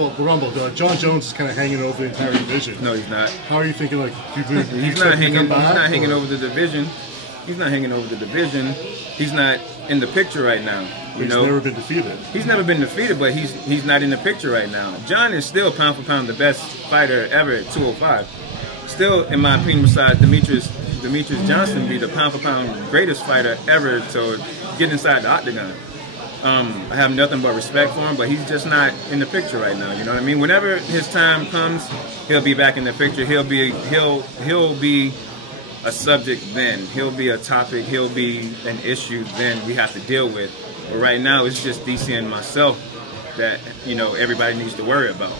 Well, Rumble, Jon Jones is kind of hanging over the entire division. No, he's not. How are you thinking? Like, he's not hanging over the division. He's not hanging over the division. He's not in the picture right now. He's never been defeated. He's never been defeated, but he's not in the picture right now. Jon is still pound for pound the best fighter ever at 205. Still, in my opinion, besides Demetrius Johnson, be the pound for pound greatest fighter ever to get inside the octagon. I have nothing but respect for him, but he's just not in the picture right now. You know what I mean? Whenever his time comes, he'll be back in the picture. He'll be a subject then. He'll be a topic. He'll be an issue then we have to deal with. But right now, it's just DC and myself that, you know, everybody needs to worry about.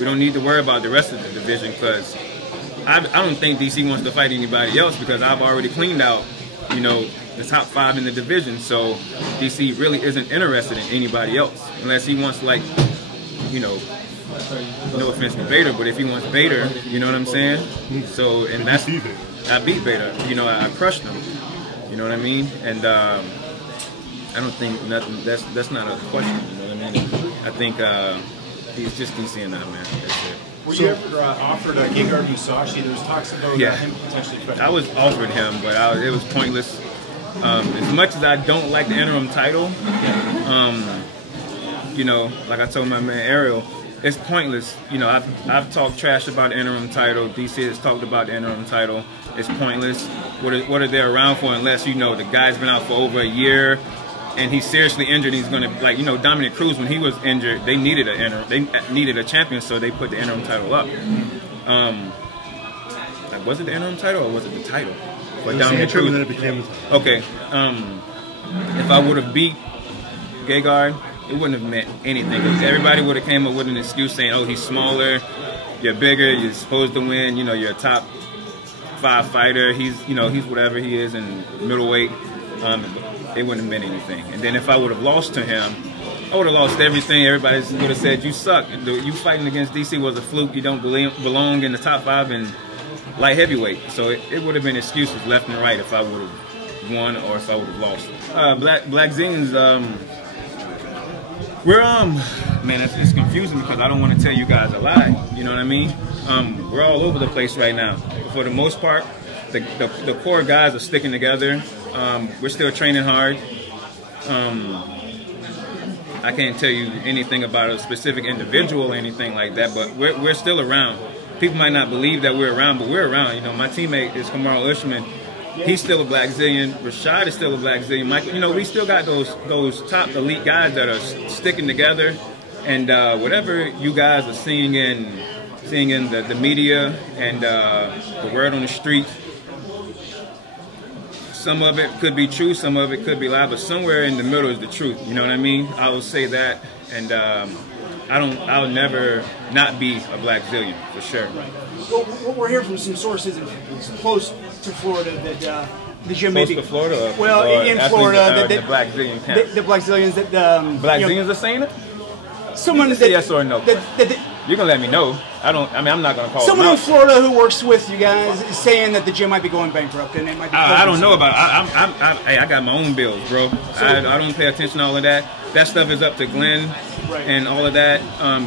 We don't need to worry about the rest of the division because I don't think DC wants to fight anybody else because I've already cleaned out, you know, the top 5 in the division. So DC really isn't interested in anybody else unless he wants, like, you know, no offense to Vader, but if he wants Vader, you know what I'm saying? So, and that's, I beat Vader, you know, I crushed him, you know what I mean? And I don't think nothing, that's not a question, you know what I mean? I think he's just DC and I, man, that's it. Were you ever offered a Gegard Musashi? There was talks about him potentially fighting. I was offered him, but it was pointless. As much as I don't like the interim title, you know, like I told my man Ariel, it's pointless. You know, I've talked trash about the interim title. DC has talked about the interim title. It's pointless. What are they around for unless, you know, the guy's been out for over a year and he's seriously injured. He's going to, like, you know, Dominic Cruz, when he was injured, they needed a champion, so they put the interim title up. Was it the interim title or was it the title? But Dominic Cruz. And then it became the title. Okay. If I would have beat Gegard, it wouldn't have meant anything. Everybody would have came up with an excuse saying, "Oh, he's smaller, you're bigger, you're supposed to win. You know, you're a top 5 fighter. He's, you know, he's whatever he is in middleweight." It wouldn't have meant anything. And then if I would have lost to him, I would have lost everything. Everybody would have said, "You suck. You fighting against DC was a fluke. You don't belong in the top 5 in light heavyweight." So it would have been excuses left and right if I would have won or if I would have lost. Blackzilians, we're man, it's confusing because I don't want to tell you guys a lie. You know what I mean? We're all over the place right now. For the most part, the core guys are sticking together. We're still training hard. I can't tell you anything about a specific individual or anything like that, but we're still around. People might not believe that we're around, but we're around. You know, my teammate is Kamaru Usman. He's still a Blackzilian. Rashad is still a Blackzilian. Michael, you know, we still got those top elite guys that are sticking together. And whatever you guys are seeing in the media and the word on the street, some of it could be true, some of it could be lie, but somewhere in the middle is the truth. You know what I mean? I will say that, and I'll never not be a Blackzilian for sure. Right. Well, we're hearing from some sources close to Florida that the gym may be close to Florida. Well, in Florida, the Blackzilian camp. The Blackzilians that Blackzilians are saying it. Someone that, yes or no. You're gonna let me know. I'm not gonna call. Someone in Florida who works with you guys is saying that the gym might be going bankrupt and it might be. I don't know about it. I got my own bills, bro. So, I don't pay attention to all of that. That stuff is up to Glenn and all of that.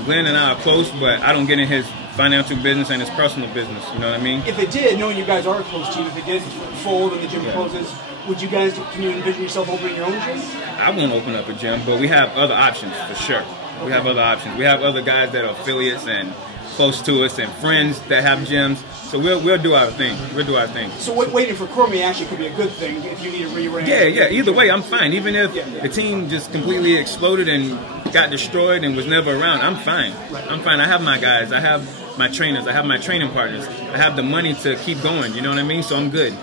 Glenn and I are close, but I don't get in his financial business and his personal business. You know what I mean? If it did, knowing you guys are a close team, if it did fold and the gym closes, can you envision yourself opening your own gym? I won't open up a gym, but we have other options for sure. We have other options. We have other guys that are affiliates and close to us and friends that have gyms. So we'll do our thing. We'll do our thing. So waiting for Cormier actually could be a good thing if you need a re-rank. Yeah. Either way, I'm fine. Even if the team just completely exploded and got destroyed and was never around, I'm fine. I'm fine. I have my guys. I have my trainers. I have my training partners. I have the money to keep going. You know what I mean? So I'm good.